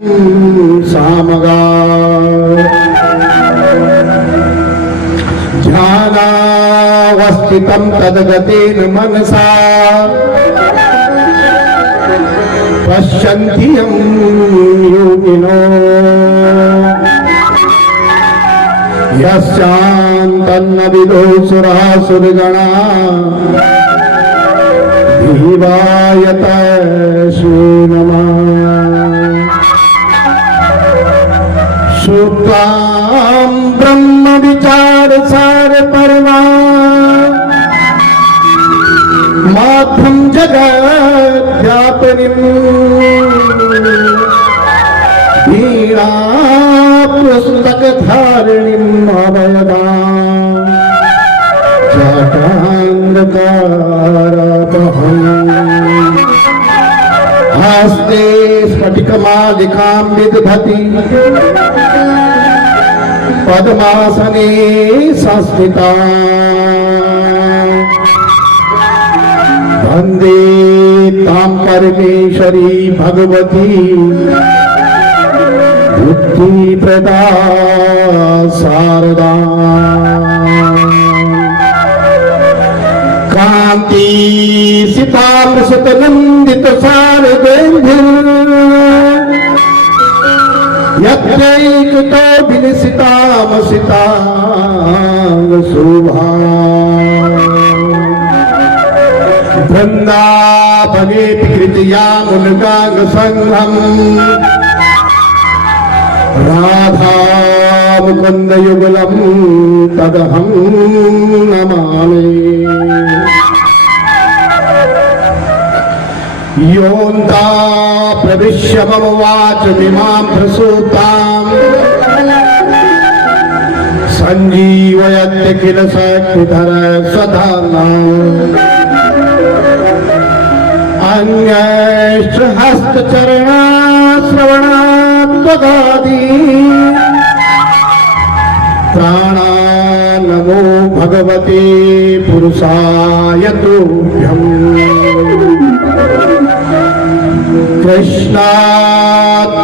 सामगा ध्यानावस्थितं तद्गतेन मनसा पश्यन्ति यं योगिनो यस्यान्तन्न विदो सुरासुरगणा देवायत श्री नमः। शुक्लां ब्रह्म विचार सार परमा माध्यम जगत् व्यापनीं वीणा पुस्तक धारिणीं अभयदां जटान्धकारापहम् हस्ते स्फटिकमालिकां विदधति पद्मासने संस्थिता वन्दे तां परमेश्वरी भगवती बुद्धिप्रदा शारदा। कांति सितामृषतनन्दित यत्रैकतो विलसितामसितांग शोभा वृन्दावने विकृत्या मुनगांग संघम् राधा मुकुन्द युगलं तदहं नमामि। योऽन्ता प्रविश्य मम वाचमिमां प्रसूताम् सञ्जीवयत्य किल शक्तिधर स्वधाम्नाम्। अन्यश्च हस्तचरणाश्रवणात्मगादि प्राणा नमो भगवते पुरुषाय तुभ्यम्। कृष्णा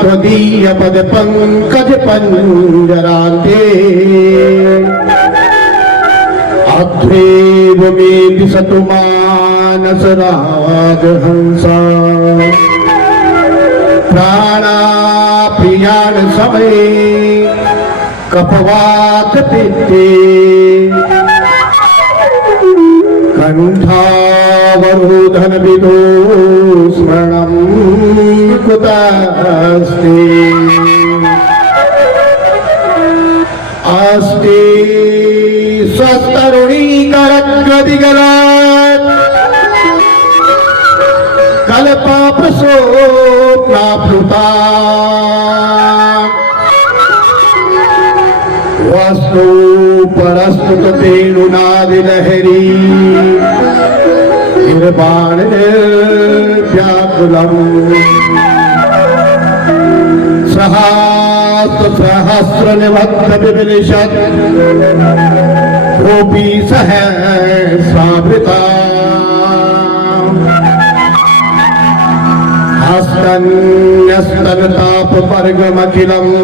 त्वदीय पद पंकज पंजरान्ते अथैव मे दिशतु मानस राजहंसा। प्राणाप्रियान् समये कफवात पित्ते कंठावरोधन विदो स्मरणं कुतस्ते। अस्ति स्वस्तरुणीकरग्रदिगलात् कल्पप्रसोप्नाप्लुता वस्तु परस्तु तेनुनादिलहरी निर्वाण व्याकुलम्। सहस्र निबद्ध विविलिशत् गोपी सहस्रावृता हस्तन्यस्तनतापवर्गमखिलम्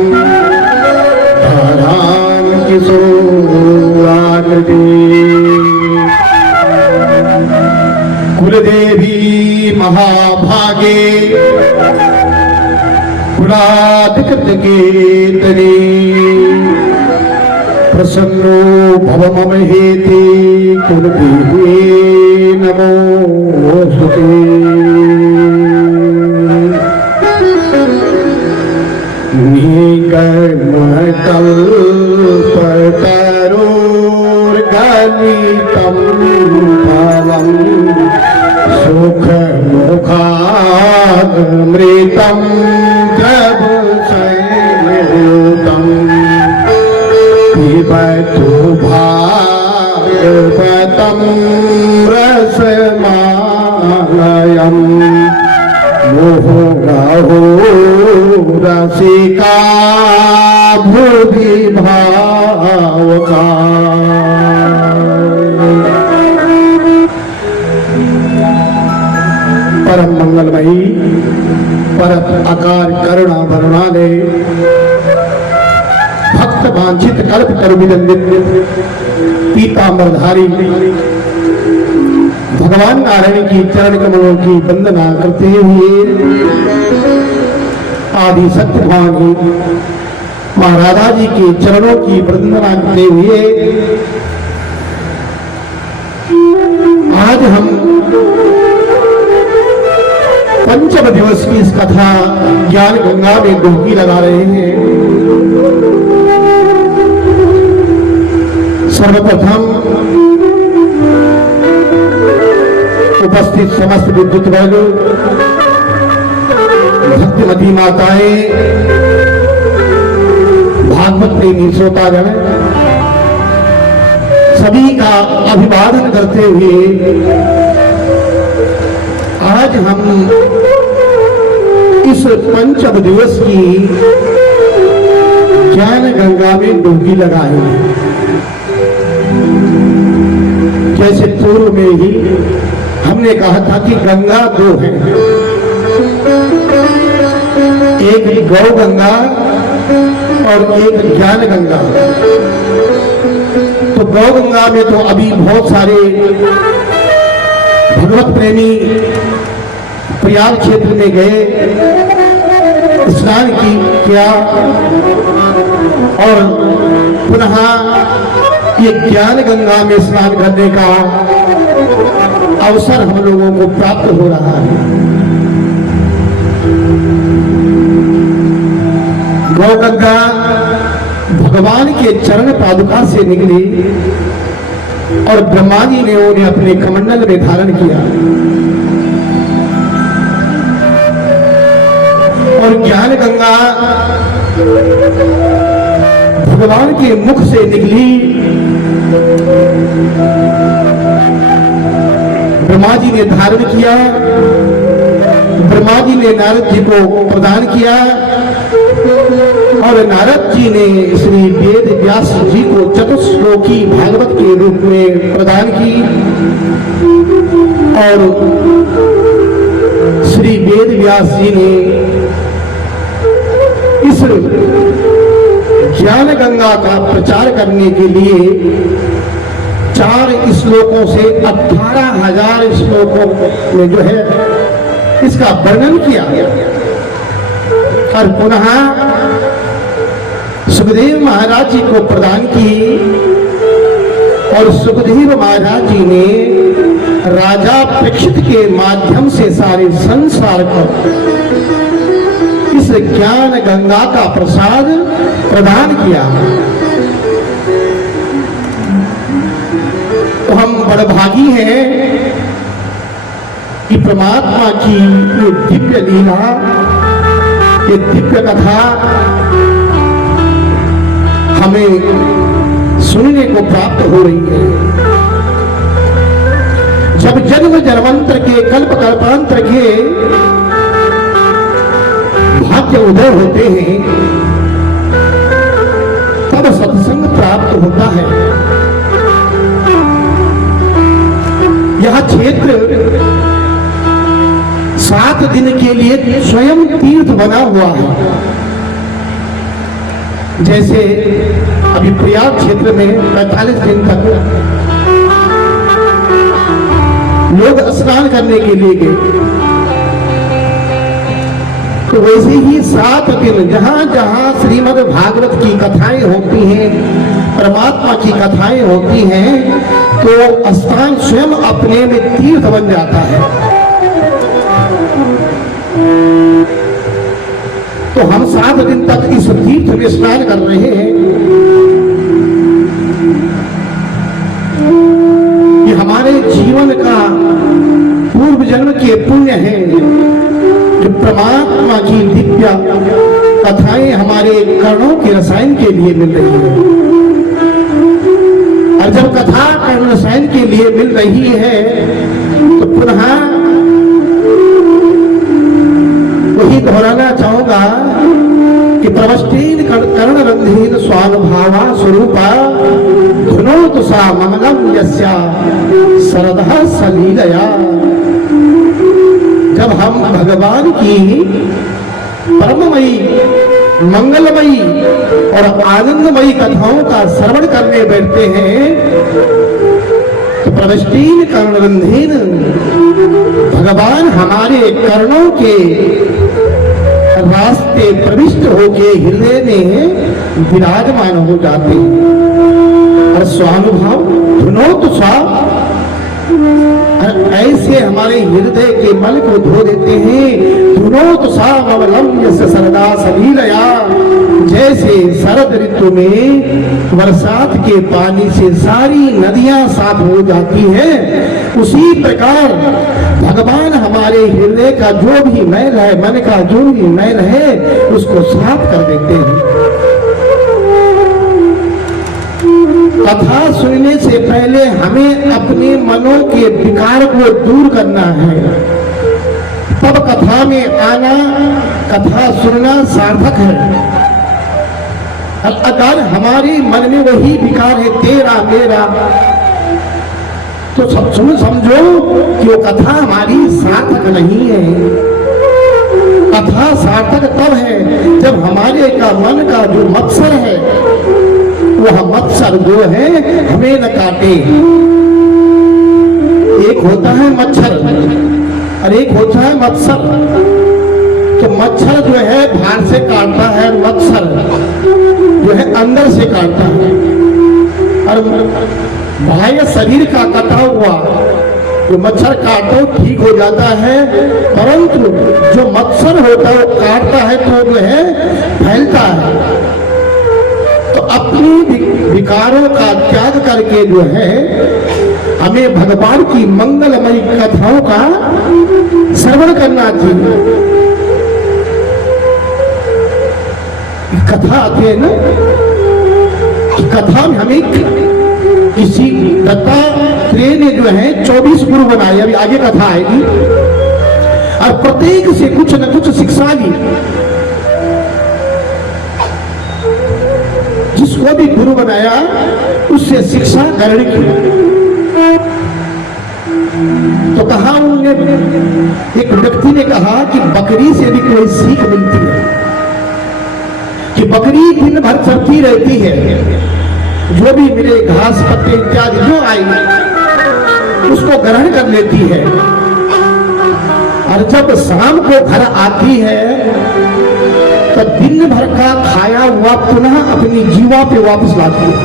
धारां किशोराकृति। कुलदेवी महाभागे पुराधिकृतकेतनी प्रसन्नो भव मम हेति कुलदेवी नमोस्तुते। निगमकल्पतरोर्गलितं फलं सुखमुखामृतं प्रभुसंयुतं पिबतु भागवतं रसमालयम्। मुहुरहो रसिका भुवि भावका। परम मंगलमयी परत आकार करुणा वरुणालय भक्त वांछित कल्प तरुविदंदित पीतांबरधारी भगवान नारायण की चरण कमलों की वंदना करते हुए आदि सत्यभानी मां राधा जी के चरणों की वंदना करते हुए आज हम पंचम दिवस की इस कथा ज्ञान गंगा में डुबकी लगा रहे हैं। सर्वप्रथम उपस्थित समस्त विद्युत वर्ग, भक्तिमती माताएं, भागवत प्रेमी श्रोतागण सभी का अभिवादन करते हुए आज हम इस पंचम दिवस की ज्ञान गंगा में डुबकी लगाएंगे। जैसे पूर्व में ही हमने कहा था कि गंगा दो हैं, एक गौ गंगा और एक ज्ञान गंगा। तो गौ गंगा में तो अभी बहुत सारे भगवत प्रेमी प्रयाग क्षेत्र में गए, स्नान किया और पुनः ये ज्ञान गंगा में स्नान करने का अवसर हम लोगों को प्राप्त हो रहा है। गौ गंगा भगवान के चरण पादुका से निकली और ब्रह्मा जी ने उन्हें अपने कमंडल में धारण किया और ज्ञान गंगा भगवान के मुख से निकली। ब्रह्मा जी ने धारण किया, ब्रह्मा जी ने नारद जी को प्रदान किया और नारद जी ने श्री वेद व्यास जी को चतुश्लोकी भागवत के रूप में प्रदान की और श्री वेद व्यास जी ने इस ज्ञान गंगा का प्रचार करने के लिए 4 श्लोकों से 18,000 श्लोकों में जो है इसका वर्णन किया और पुनः सुखदेव महाराज जी को प्रदान की और सुखदेव महाराज जी ने राजा परीक्षित के माध्यम से सारे संसार को इस ज्ञान गंगा का प्रसाद प्रदान किया। तो हम बड़भागी हैं कि परमात्मा की ये दिव्य लीला, ये दिव्य कथा हमें सुनने को प्राप्त हो रही है। जब जन्म जन्मांतर के कल्प कल्पांतर के भाग्य उदय होते हैं तब सत्संग प्राप्त होता है। यह क्षेत्र 7 दिन के लिए स्वयं तीर्थ बना हुआ है। जैसे अभी प्रयाग क्षेत्र में 45 दिन तक लोग स्नान करने के लिए गए, तो वैसे ही 7 दिन जहां जहां श्रीमद् भागवत की कथाएं होती हैं, परमात्मा की कथाएं होती हैं, तो स्थान स्वयं अपने में तीर्थ बन जाता है। तो हम 7 दिन तक इस तीर्थ में स्नान कर रहे हैं। ये हमारे जीवन का पूर्व जन्म के पुण्य है जो परमात्मा की दिव्य कथाएं हमारे कर्णों के रसायन के लिए मिल रही है। और जब कथा कर्ण रसायन के लिए मिल रही है तो पुनः वही दोहराना चाहूंगा कि प्रवष्टीन कर्णरंधीन स्वानुभावा स्वरूपा धुनोतु सा ममलम यस्या सरदः सलीलया। जब हम भगवान की परममयी, मंगलमयी और आनंदमयी कथाओं का श्रवण करने बैठते हैं तो प्रविष्टीन कर्णबंधेन भगवान हमारे कर्णों के रास्ते प्रविष्ट होके हृदय में विराजमान हो जाते हैं और स्वानुभाव धुनो तो स्वा ऐसे हमारे हृदय के मल को धो देते हैं। धुनो तो सामलम से सरदा सलीलया, जैसे शरद ऋतु में बरसात के पानी से सारी नदियां साफ हो जाती हैं, उसी प्रकार भगवान हमारे हृदय का जो भी मैल है, मन का जो भी मैल है, उसको साफ कर देते हैं। कथा सुनने से पहले हमें अपने मनों के विकार को दूर करना है, तब कथा में आना, कथा सुनना सार्थक है। अगर हमारे मन में वही विकार है तेरा मेरा, तो समझो कि वो कथा हमारी सार्थक नहीं है। कथा सार्थक तब है जब हमारे का मन का जो मत्सर है, वह मत्सर जो है हमें न काटे। एक होता है मच्छर और एक होता है मत्सर। तो मच्छर जो है बाहर से काटता है, मत्सर जो है अंदर से काटता है। और बाह्य शरीर का कटा हुआ जो मच्छर काटो ठीक हो जाता है, परंतु जो मत्सर होता है वो काटता है तो जो है फैलता है। तो अपनी विकारों का त्याग करके जो है हमें भगवान की मंगलमयी कथाओं का श्रवण करना चाहिए। कथा आती है ना, कथा में हमें किसी दत्तात्रेय ने जो है 24 गुरु बनाए, अभी आगे कथा आएगी, और प्रत्येक से कुछ न कुछ शिक्षा ली। जिसको भी गुरु बनाया उससे शिक्षा ग्रहण की। तो कहा उन्होंने, एक व्यक्ति ने कहा कि बकरी से भी कोई सीख मिलती है कि बकरी दिन भर चरती रहती है, जो भी मिले घास पत्ते इत्यादि जो आए उसको ग्रहण कर लेती है, और जब शाम को घर आती है तो दिन भर का खाया हुआ पुनः अपनी जीवा पे वापस लाती है,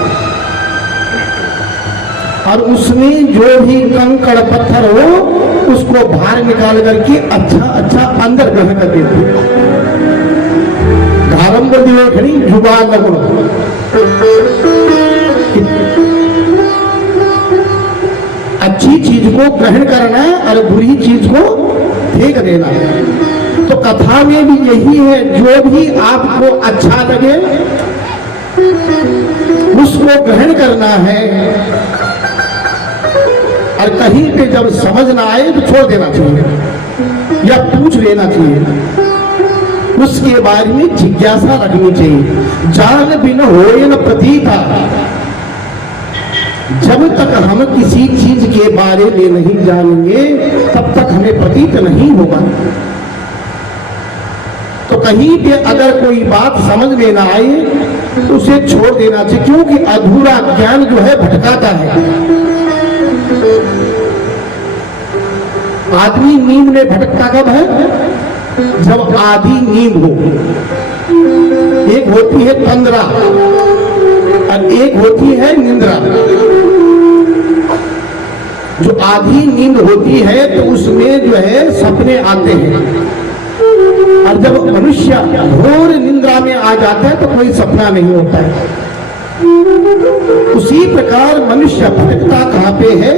और उसमें जो भी कंकड़ पत्थर हो उसको बाहर निकाल करके अच्छा अंदर ग्रहण कर देती है। धारम दिए खड़ी जुबान लगो, अच्छी चीज को ग्रहण करना और बुरी चीज को फेंक देना। तो कथा में भी यही है, जो भी आपको अच्छा लगे उसको ग्रहण करना है, और कहीं पे जब समझ ना आए तो छोड़ देना चाहिए या पूछ लेना चाहिए। उसके बारे में जिज्ञासा रखनी चाहिए। जान बिन होए न प्रतीता, जब तक हम किसी चीज के बारे में नहीं जानेंगे तब तक हमें प्रतीत नहीं होगा। तो कहीं पे अगर कोई बात समझ में ना आए तो उसे छोड़ देना चाहिए, क्योंकि अधूरा ज्ञान जो है भटकाता है। आदमी नींद में भटकता कब है? जब आधी नींद हो। एक होती है तंद्रा और एक होती है निंद्रा। जो आधी नींद होती है तो उसमें जो है सपने आते हैं, और जब मनुष्य घोर निंद्रा में आ जाता है तो कोई सपना नहीं होता है। उसी प्रकार मनुष्य भटकता कहां पे है?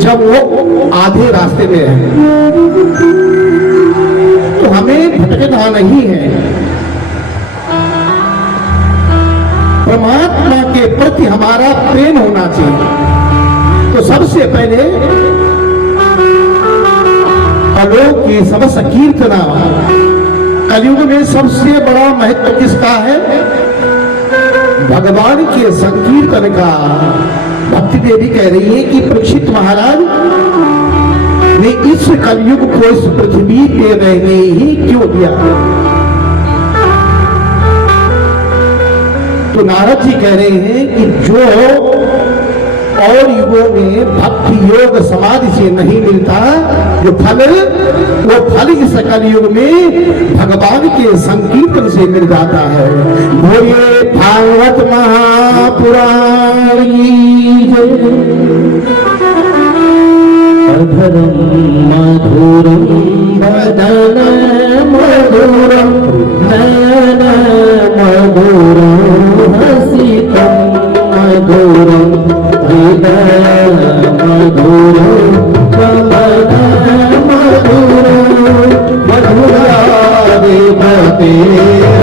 जब वो आधे रास्ते में है। तो हमें भटकना नहीं है, परमात्मा के प्रति हमारा प्रेम होना चाहिए। तो सबसे पहले अलोक की सबस कीर्तना, कलयुग में सबसे बड़ा महत्व किसका है? भगवान के संकीर्तन का। भक्ति देवी कह रही है कि परीक्षित महाराज ने इस कलयुग को इस पृथ्वी पे रहने ही क्यों दिया? तो नारद जी कह रहे हैं कि जो और युगों में भक्ति योग समाधि से नहीं मिलता जो फल, वो फल इस सकल युग में भगवान के संकीर्तन से मिल जाता है। बोलिए भागवत महापुराण की जय। अधरम मधुरम वदन मधुरम नयन मधुरम हसितम मधुरम हृदय मधुरम कमल मधुरम मधुराधिपते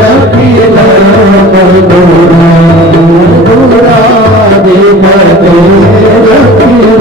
रखिल मधुरम मधुराधिपते रखिल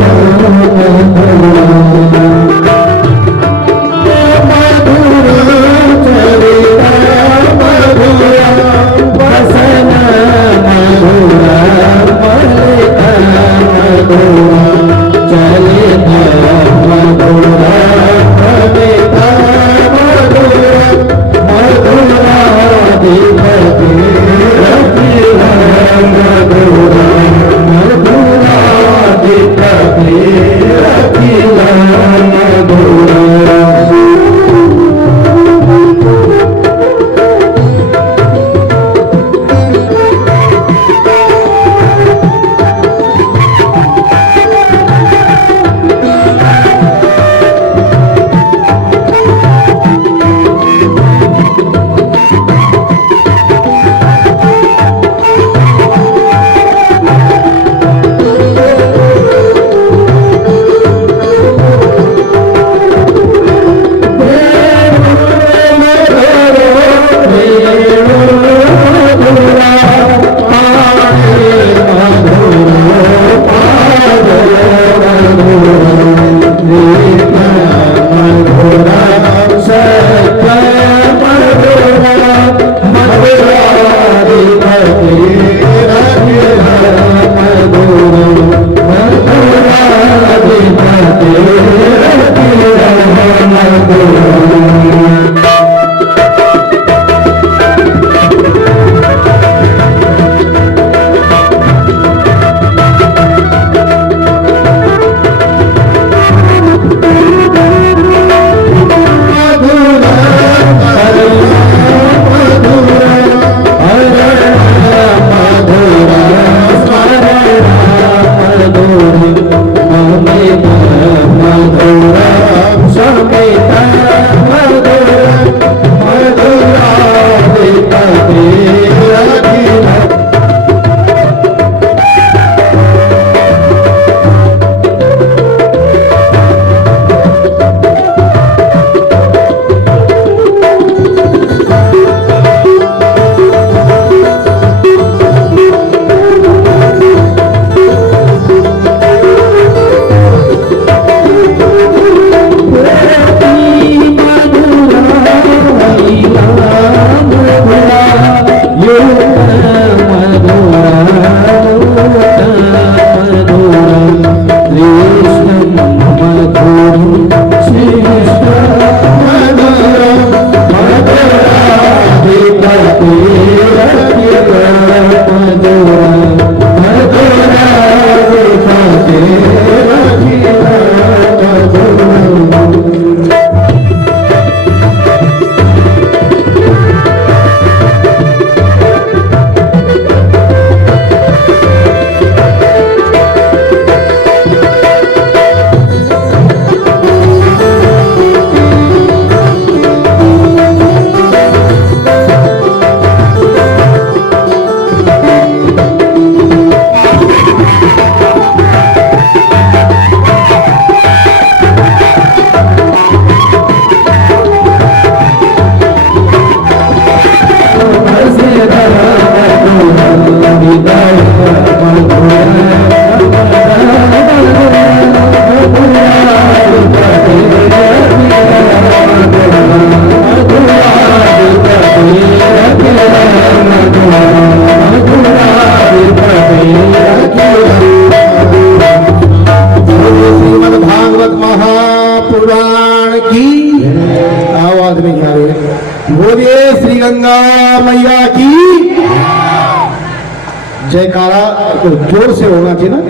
जयकारा तो जोर से होना चाहिए ना।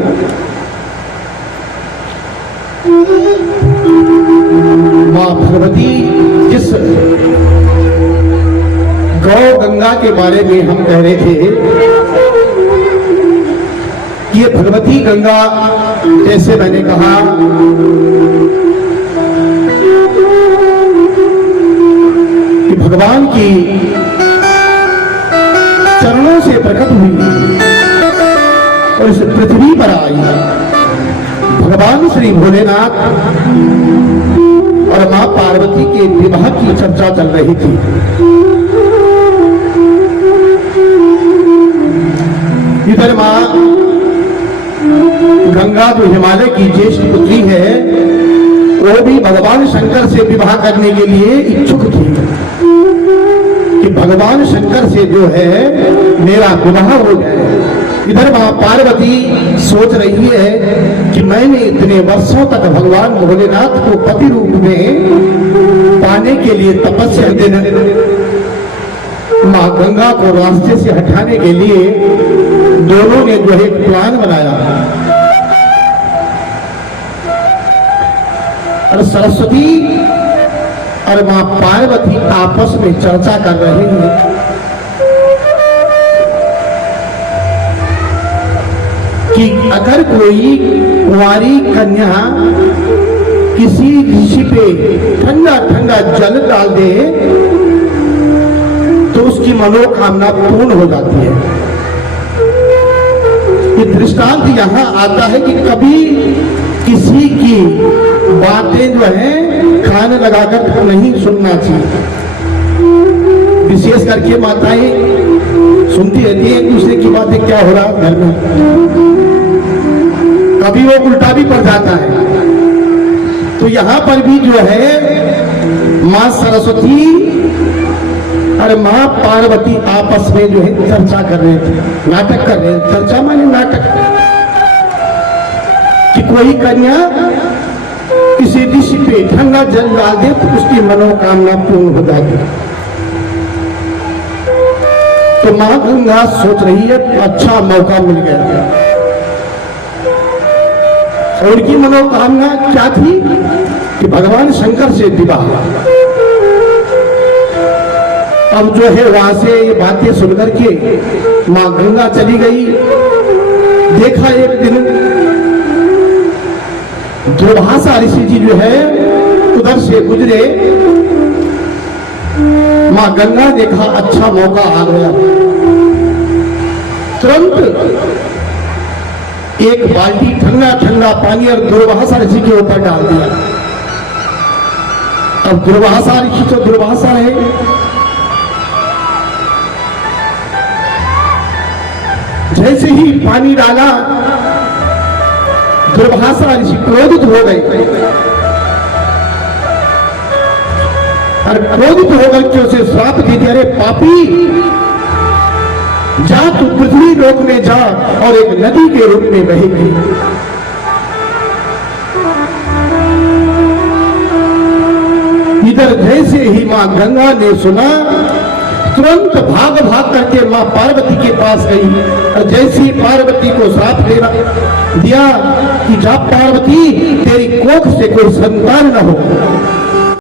मां भगवती जिस गौ गंगा के बारे में हम कह रहे थे कि ये भगवती गंगा, जैसे मैंने कहा कि भगवान की चरणों से प्रकट हुई और इस पृथ्वी पर आई। भगवान श्री भोलेनाथ और मां पार्वती के विवाह की चर्चा चल रही थी। इधर मां गंगा जो हिमालय की ज्येष्ठ पुत्री है, वो भी भगवान शंकर से विवाह करने के लिए इच्छुक थी कि भगवान शंकर से जो है मेरा विवाह हो जाए। इधर मां पार्वती सोच रही है कि मैंने इतने वर्षों तक भगवान भोलेनाथ को पति रूप में पाने के लिए तपस्या देना, मां गंगा को रास्ते से हटाने के लिए दोनों ने जो है प्लान बनाया। और सरस्वती और मां पार्वती आपस में चर्चा कर रहे हैं कि अगर कोई कुंवारी कन्या किसी ऋषि पे ठंडा ठंडा जल डाल दे तो उसकी मनोकामना पूर्ण हो जाती है। ये दृष्टांत यहां आता है कि कभी किसी की बातें जो है कान लगाकर नहीं सुनना चाहिए। विशेष करके माताएं सुनती रहती है एक दूसरे की बातें, क्या हो रहा घर में, कभी वो उल्टा भी पड़ जाता है। तो यहां पर भी जो है मां सरस्वती और मां पार्वती आपस में जो है चर्चा कर रहे थे, नाटक कर रहे थे। चर्चा माने नाटक, कि कोई कन्या किसी ऋषि पे ठंडा जल डाल दे तो उसकी मनोकामना पूर्ण हो जाती। तो मां गंगा सोच रही है अच्छा मौका मिल गया। और उनकी मनोकामना क्या थी कि भगवान शंकर से विवाह। अब जो है वहां से ये बातें सुनकर के मां गंगा चली गई। देखा एक दिन दुर्वासा ऋषि जी जो है उधर से गुजरे। मां गंगा देखा अच्छा मौका आ गया, तुरंत एक बाल्टी ठंडा ठंडा पानी और दुर्वासा ऋषि के ऊपर डाल दिया। अब दुर्वासा ऋषि तो दुर्वासा है, जैसे ही पानी डाला दुर्वासा ऋषि क्रोधित हो गए और क्रोधित होकर के उसे श्राप दे दिया, अरे पापी जा तू पृथ्वी लोक में जा और एक नदी के रूप में बहेगी। इधर जैसे ही मां गंगा ने सुना तुरंत भाग भाग करके मां पार्वती के पास गई और जैसे ही पार्वती को श्राप देना दिया कि जा पार्वती तेरी कोख से कोई संतान न हो।